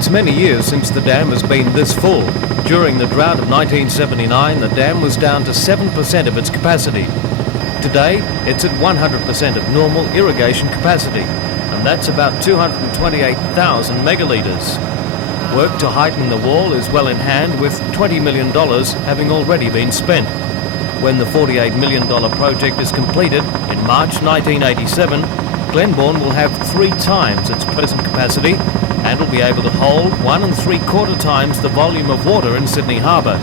It's many years since the dam has been this full. During the drought of 1979, the dam was down to 7% of its capacity. Today, it's at 100% of normal irrigation capacity, and that's about 228,000 megalitres. Work to heighten the wall is well in hand, with $20 million having already been spent. When the $48 million project is completed in March 1987, Glenbourne will have 3 times its present capacity and will be able to hold 1 3/4 times the volume of water in Sydney Harbour.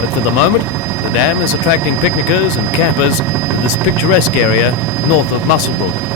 But for the moment, the dam is attracting picnickers and campers in this picturesque area north of Muswellbrook.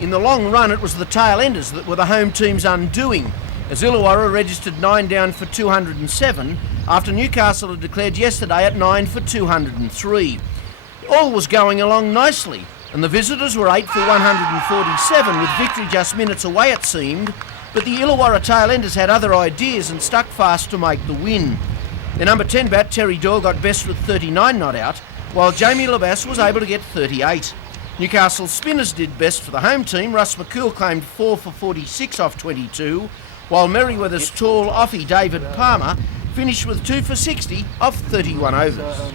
In the long run, it was the tail enders that were the home team's undoing, as Illawarra registered 9 down for 207 after Newcastle had declared yesterday at 9 for 203. All was going along nicely, and the visitors were 8 for 147, with victory just minutes away it seemed, but the Illawarra tail enders had other ideas and stuck fast to make the win. Their number 10 bat, Terry Doyle, got best with 39 not out, while Jamie Labasse was able to get 38. Newcastle spinners did best for the home team. Russ McCool claimed 4 for 46 off 22, while Merriweather's tall offie David Palmer finished with 2 for 60 off 31 overs.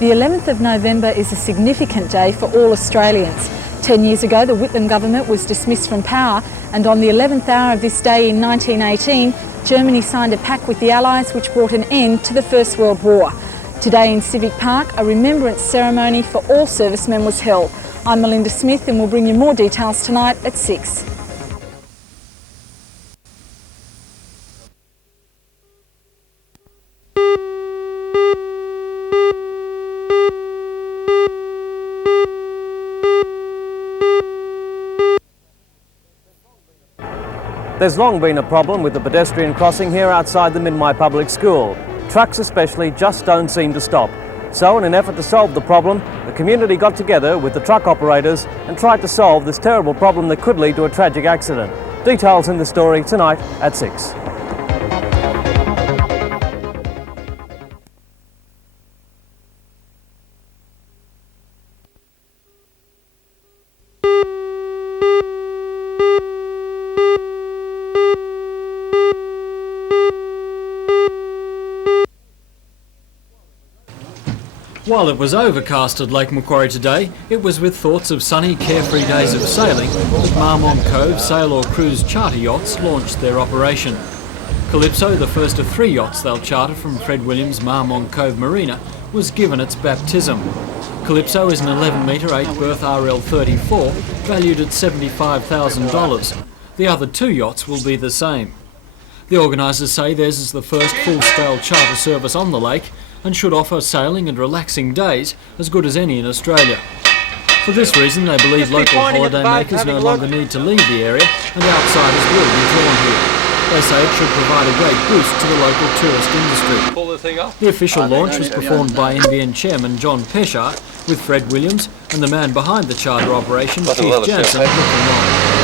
The 11th of November is a significant day for all Australians. 10 years ago, the Whitlam government was dismissed from power, and on the 11th hour of this day in 1918, Germany signed a pact with the Allies which brought an end to the First World War. Today in Civic Park, a remembrance ceremony for all servicemen was held. I'm Melinda Smith and we'll bring you more details tonight at 6. There's long been a problem with the pedestrian crossing here outside the Minmi Public School. Trucks especially just don't seem to stop. So in an effort to solve the problem, the community got together with the truck operators and tried to solve this terrible problem that could lead to a tragic accident. Details in the story tonight at 6. While it was overcast at Lake Macquarie today, it was with thoughts of sunny, carefree days of sailing that Marmont Cove sail or cruise charter yachts launched their operation. Calypso, the first of 3 yachts they'll charter from Fred Williams' Marmont Cove Marina, was given its baptism. Calypso is an 11-metre 8-berth RL34, valued at $75,000. The other 2 yachts will be the same. The organisers say theirs is the first full-scale charter service on the lake and should offer sailing and relaxing days as good as any in Australia. For this reason, they believe local holidaymakers no longer need to leave the area and outsiders will be drawn here. They say it should provide a great boost to the local tourist industry. The official launch was performed by NBN chairman John Pesha, with Fred Williams and the man behind the charter operation, Keith Jansen, looking on.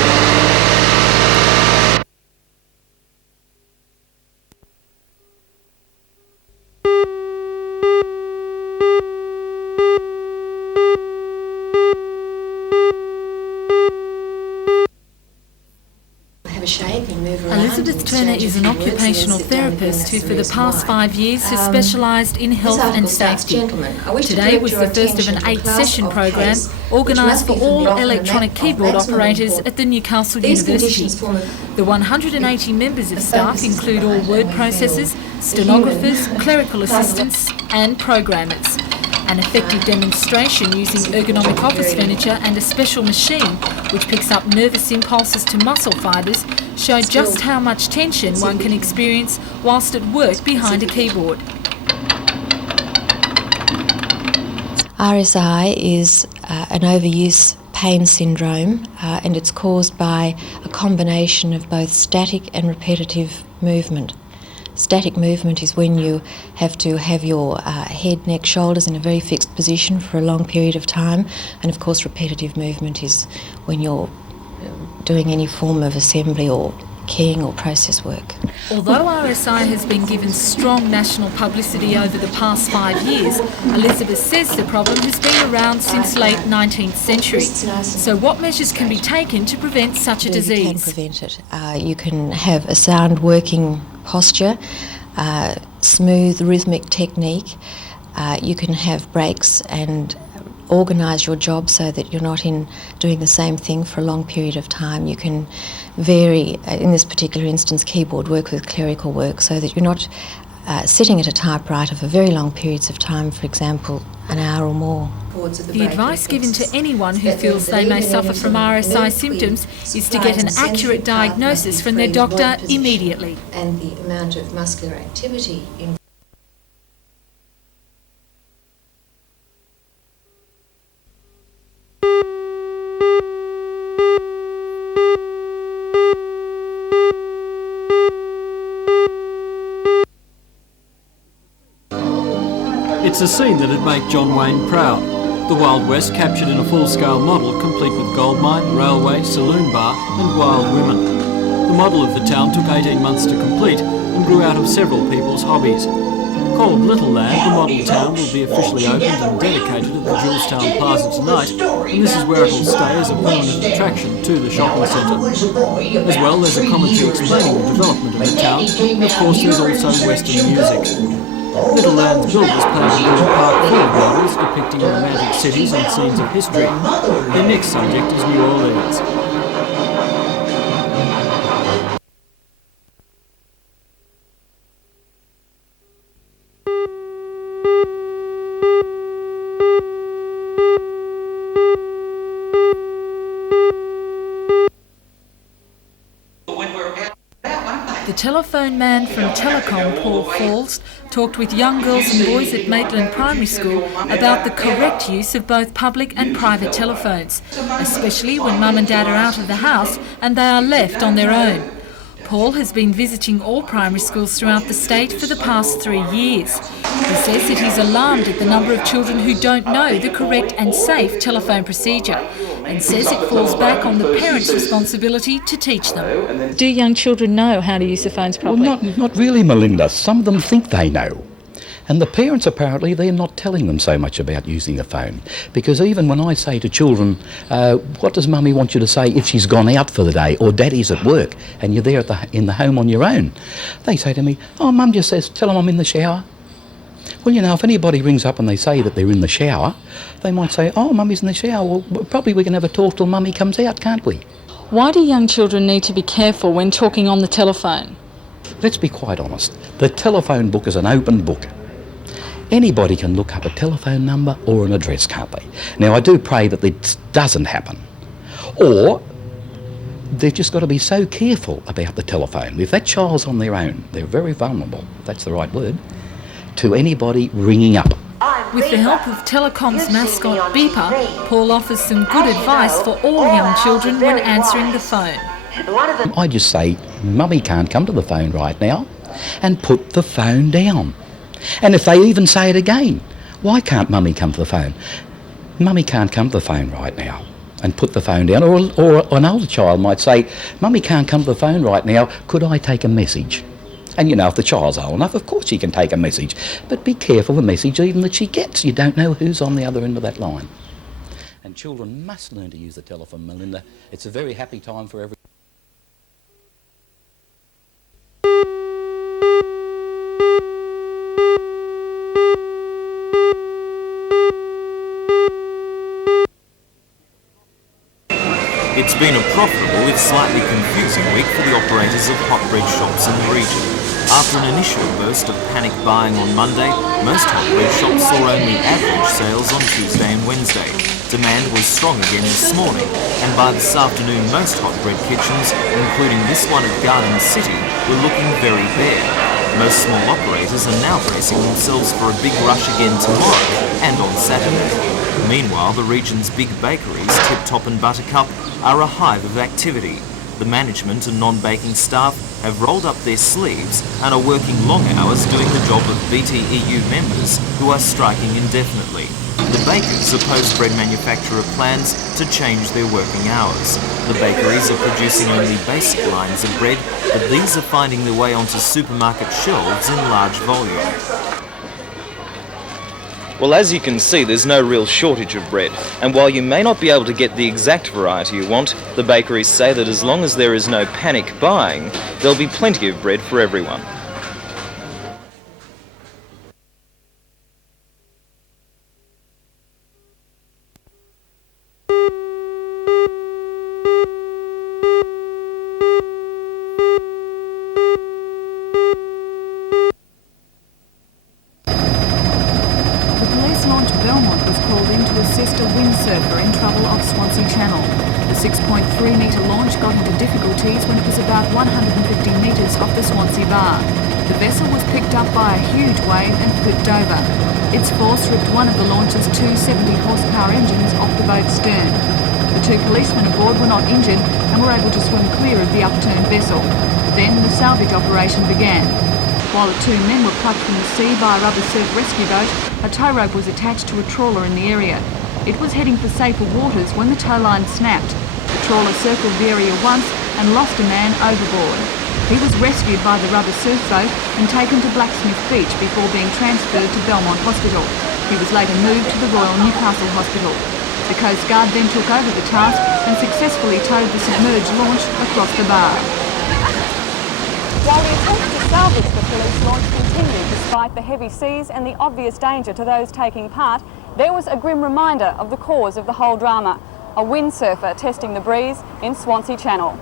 move around. Elizabeth Turner is an occupational therapist who for the past 5 years has specialised in health and safety. Today was the first of an 8-session program organised for all electronic keyboard operators at the Newcastle University. The 180 members of staff include all word processors, stenographers, clerical assistants and programmers. An effective demonstration using ergonomic office furniture and a special machine which picks up nervous impulses to muscle fibres showed just how much tension one can experience whilst at work behind a keyboard. RSI is an overuse pain syndrome and it's caused by a combination of both static and repetitive movement. Static movement is when you have to have your head, neck, shoulders in a very fixed position for a long period of time, and of course repetitive movement is when you're doing any form of assembly or keying or process work. Although RSI has been given strong national publicity over the past 5 years, Elizabeth says the problem has been around since late 19th century. So what measures can be taken to prevent such a disease? You can prevent it. You can have a sound working posture, smooth rhythmic technique. You can have breaks and organise your job so that you're not doing the same thing for a long period of time. You can vary, in this particular instance, keyboard work with clerical work so that you're not sitting at a typewriter for very long periods of time, for example, an hour or more. The advice given to anyone who feels they may suffer from RSI symptoms is to get an accurate diagnosis from their doctor immediately. And the amount of muscular activity in It's a scene that'd make John Wayne proud. The Wild West captured in a full-scale model complete with gold mine, railway, saloon bar and wild women. The model of the town took 18 months to complete and grew out of several people's hobbies. Called Little Land, the model town will be officially opened and dedicated at the Julestown Plaza tonight, and this is where it will stay as a permanent attraction to the shopping centre. As well, there's a commentary explaining the development of the town, and of course there's also Western music. Little Land's builders plan to build a park full of models depicting romantic cities and scenes of history. Their next subject is New Orleans. The telephone man from Telecom, Paul Falls, talked with young girls and boys at Maitland Primary School about the correct use of both public and private telephones, especially when mum and dad are out of the house and they are left on their own. Paul has been visiting all primary schools throughout the state for the past 3 years. He says that he's alarmed at the number of children who don't know the correct and safe telephone procedure, and says it falls back on the parents' responsibility to teach them. Do young children know how to use the phones properly? Well, not really, Melinda. Some of them think they know. And the parents, apparently, they're not telling them so much about using the phone. Because even when I say to children, what does mummy want you to say if she's gone out for the day or daddy's at work and you're there in the home on your own? They say to me, oh, mum just says, tell them I'm in the shower. Well, you know, if anybody rings up and they say that they're in the shower, they might say, oh, mummy's in the shower. Well, probably we can have a talk till mummy comes out, can't we? Why do young children need to be careful when talking on the telephone? Let's be quite honest. The telephone book is an open book. Anybody can look up a telephone number or an address, can't they? Now, I do pray that this doesn't happen. Or they've just got to be so careful about the telephone. If that child's on their own, they're very vulnerable, if that's the right word, to anybody ringing up. With the help of Telecom's mascot Beeper, Paul offers some good advice for all young children when answering the phone. I just say, mummy can't come to the phone right now, and put the phone down. And if they even say it again, why can't mummy come to the phone? Mummy can't come to the phone right now, and put the phone down. Or an older child might say, mummy can't come to the phone right now, could I take a message? And you know, if the child's old enough, of course she can take a message. But be careful the message even that she gets. You don't know who's on the other end of that line. And children must learn to use the telephone, Melinda. It's a very happy time for everyone. It's been a profitable, if slightly confusing week for the operators of hot bread shops in the region. After an initial burst of panic buying on Monday, most hot bread shops saw only average sales on Tuesday and Wednesday. Demand was strong again this morning, and by this afternoon most hot bread kitchens, including this one at Garden City, were looking very bare. Most small operators are now bracing themselves for a big rush again tomorrow and on Saturday. Meanwhile, the region's big bakeries, Tip Top and Buttercup, are a hive of activity. The management and non-baking staff have rolled up their sleeves and are working long hours doing the job of BTEU members who are striking indefinitely. The bakers oppose bread manufacturer plans to change their working hours. The bakeries are producing only basic lines of bread, but these are finding their way onto supermarket shelves in large volume. Well, as you can see, there's no real shortage of bread, and while you may not be able to get the exact variety you want, the bakeries say that as long as there is no panic buying, there'll be plenty of bread for everyone. Belmont was called in to assist a windsurfer in trouble off Swansea Channel. The 6.3-metre launch got into difficulties when it was about 150 metres off the Swansea bar. The vessel was picked up by a huge wave and flipped over. Its force ripped one of the launch's two 70-horsepower engines off the boat's stern. The two policemen aboard were not injured and were able to swim clear of the upturned vessel. Then the salvage operation began. While the two men were plucked from the sea by a rubber surf rescue boat, a tow rope was attached to a trawler in the area. It was heading for safer waters when the tow line snapped. The trawler circled the area once and lost a man overboard. He was rescued by the rubber surf boat and taken to Blacksmith Beach before being transferred to Belmont Hospital. He was later moved to the Royal Newcastle Hospital. The Coast Guard then took over the task and successfully towed the submerged launch across the bar. While the attempt to salvage the police launch continued despite the heavy seas and the obvious danger to those taking part, there was a grim reminder of the cause of the whole drama, a windsurfer testing the breeze in Swansea Channel.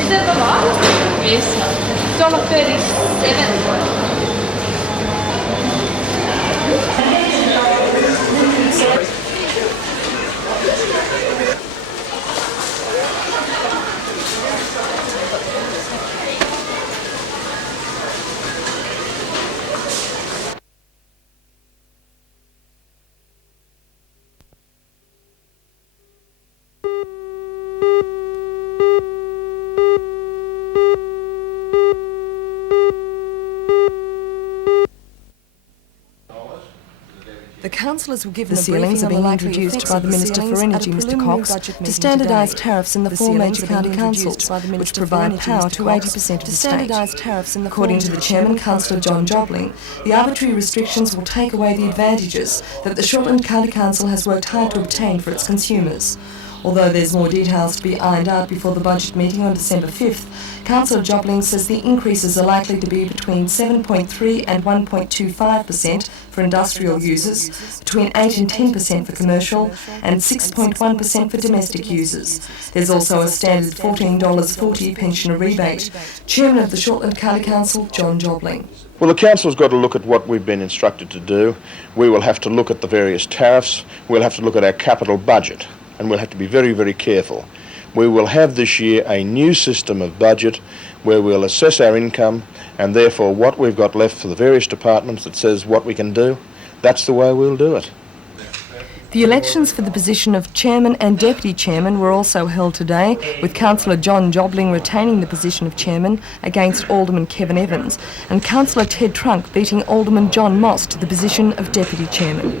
Is it the lot? Yes, $1.37. The councillors were given the ceilings are being introduced by the Minister for Energy, Mr Cox, to standardise tariffs in the four major county councils, which provide power to 80% of the state. According to the chairman, Councillor John Jobling, the arbitrary restrictions will take away the advantages that the Shortland County Council has worked hard to obtain for its consumers. Although there's more details to be ironed out before the budget meeting on December 5th, Councillor Jobling says the increases are likely to be between 7.3 and 1.25% for industrial users, between 8 and 10% for commercial, and 6.1% for domestic users. There's also a standard $14.40 pensioner rebate. Chairman of the Shortland County Council, John Jobling. Well, the Council's got to look at what we've been instructed to do. We will have to look at the various tariffs. We'll have to look at our capital budget. And we'll have to be very, very careful. We will have this year a new system of budget where we'll assess our income and therefore what we've got left for the various departments that says what we can do. That's the way we'll do it. The elections for the position of Chairman and Deputy Chairman were also held today, with Councillor John Jobling retaining the position of Chairman against Alderman Kevin Evans, and Councillor Ted Trunk beating Alderman John Moss to the position of Deputy Chairman.